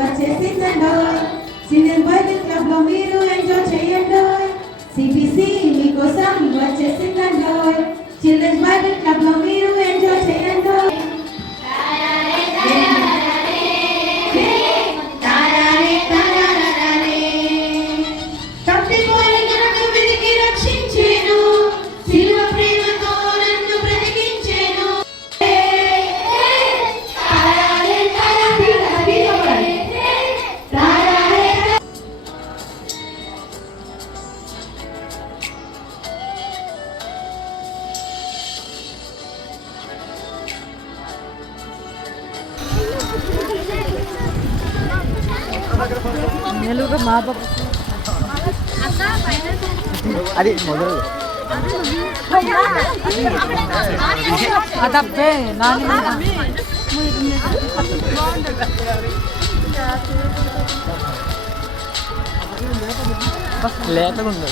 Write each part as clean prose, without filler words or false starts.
వచ్చేసిందండి. Children Bible club లో మీరు ఎంజాయ్ చేయండి. సిబిసి మీకోసం వచ్చేసిందండి. చిల్డ్రన్ బైబిల్ క్లబ్ లో మీరు ఎంజాయ్ చేయండి. నెలూరు మా బాబు అది మొదలు అదబ్బే నాని లేతగా ఉంది.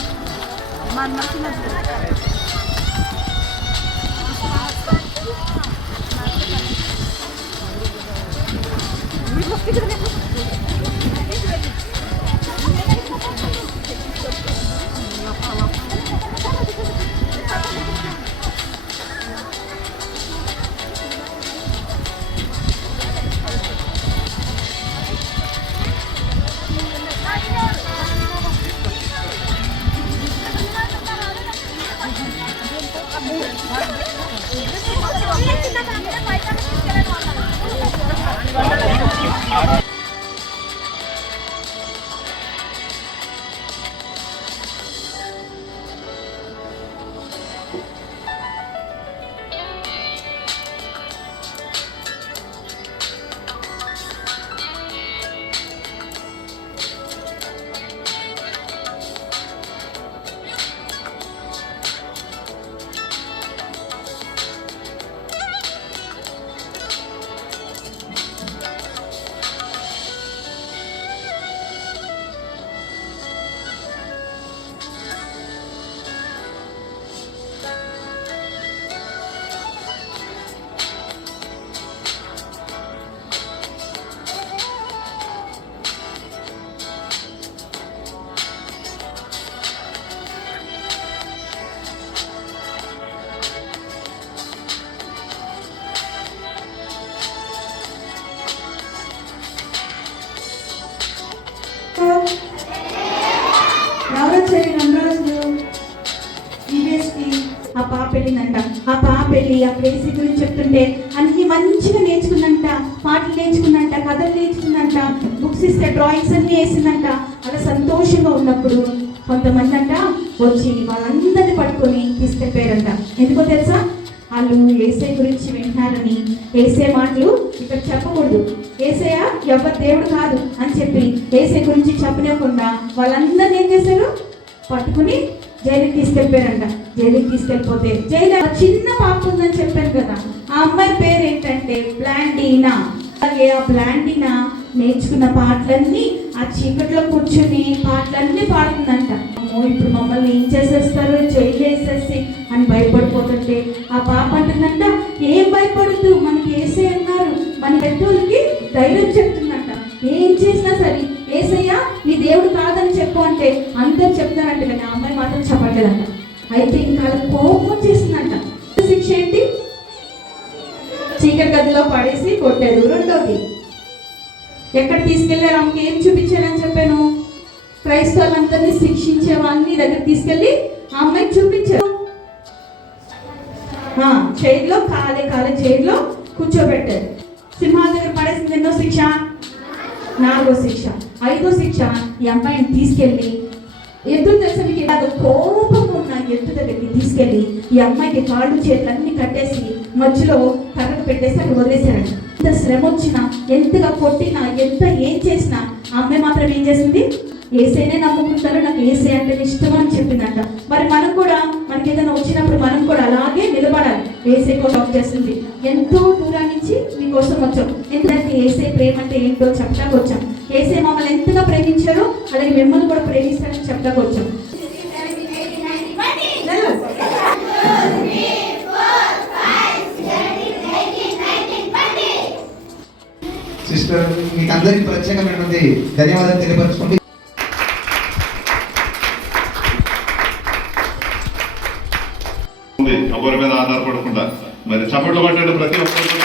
నవరాత్రి నవరాజులు ఆ పాప వెళ్ళిందంట. ఆ పాప వెళ్ళి ఆ ప్లేస్ గురించి చెప్తుంటే అన్ని మంచిగా నేర్చుకుందంట, పాటలు నేర్చుకుందంట, కథలు నేర్చుకుందంట, బుక్స్ ఇస్తే డ్రాయింగ్స్ అన్ని వేసిందంట. అలా సంతోషంగా ఉన్నప్పుడు కొంతమంది అంట వచ్చి వాళ్ళందరినీ పట్టుకొని తీసుకెళ్ళిపోయారంట. ఎందుకో తెలుసా? వాళ్ళు ఏసై గురించి వింటున్నారని. ఏసే మాటలు ఇక్కడ చెప్పకూడదు, ఏసయ్య ఎవరు దేవుడు కాదు అని చెప్పి ఏసై గురించి చెప్పలేకుండా వాళ్ళందరినీ ఏం చేశారు? పట్టుకుని జైలుకి తీసుకెళ్ళిపోయారంట. జైలుకి తీసుకెళ్ళిపోతే జైలు చిన్న పాప ఉందని చెప్పాను కదా, ఆ అమ్మాయి పేరు ఏంటంటే బ్లాండీనా. అలాగే ఆ బ్లాండీనా నేర్చుకున్న పాటలన్నీ ఆ చీకట్లో కూర్చుని పాటలన్నీ పాడుతుందంట. ఇప్పుడు మమ్మల్ని ఏం చేసేస్తారు, జైలు వేసేసి అని భయపడిపోతుంటే ఆ పాప అంటుందంట, ఏం భయపడుతూ మనకి ఏసై అన్నారు, మన పెద్దోళ్ళకి ధైర్యం చెప్తుందంట. ఏం చేసినా సరే ఏసయ్య నీ దేవుడు కాదని చెప్పు అంటే అందరు చెప్తారంట, కానీ ఆ అమ్మాయి మాత్రం చెప్పట్లేదంట. అయితే ఇంకా కోపం వచ్చేసిందంట. శిక్ష ఏంటి? చీకటి గదిలో పడేసి కొట్టారు. రెండోది ఎక్కడ తీసుకెళ్లారు? ఆమెకి ఏం చూపించారని చెప్పాను? క్రైస్తవులందరినీ శిక్షించే వాళ్ళని దగ్గర తీసుకెళ్లి ఆ అమ్మాయికి చూపించారు. చైర్లో కాలే చైర్లో కూర్చోబెట్టారు. సింహాల దగ్గర పడేసింది ఎన్నో శిక్ష? 4వ శిక్ష. 5వ శిక్ష ఈ అమ్మాయిని తీసుకెళ్ళి ఎద్దు తెలుసా మీకు? కోపంగా ఉన్న ఎద్దు దగ్గరికి తీసుకెళ్ళి ఈ అమ్మాయికి కాళ్ళు చేతులు అన్ని కట్టేసి మధ్యలో కర్రకు పెట్టేసి అక్కడ వదిలేశారండి. ఎంత శ్రమ వచ్చినా, ఎంతగా కొట్టినా, ఎంత ఏం చేసినా ఆ అమ్మాయి మాత్రం ఏం చేసింది? ఏసైనే నమ్ముకుంటారు, నాకు ఏసై అంటే ఇష్టం అని చెప్పిందంట. మరి మనం కూడా మనకి ఏదైనా వచ్చినప్పుడు మనం కూడా అలాగే నిలబడాలి. ఏసై కోసం చేస్తుంది. ఎంతో దూరం నుంచి మీకోసం వచ్చాం. ఎందుకంటే ఏసై ప్రేమ అంటే ఏంటో చెప్పడానికి వచ్చాం. ఏసై మమ్మల్ని ఎంతగా ప్రేమించారో అలాగే మిమ్మల్ని కూడా ప్రేమిస్తారని చెప్పడానికి వచ్చాం. సిస్టర్ మీకు మీకు అందరికీ ప్రత్యేకమైనటువంటి ధన్యవాదాలు తెలియపరచుకుంటూ ఎవరి మీద ఆధారపడకుండా మరి చప్పట్లు పట్టండి ప్రతి ఒక్కరు.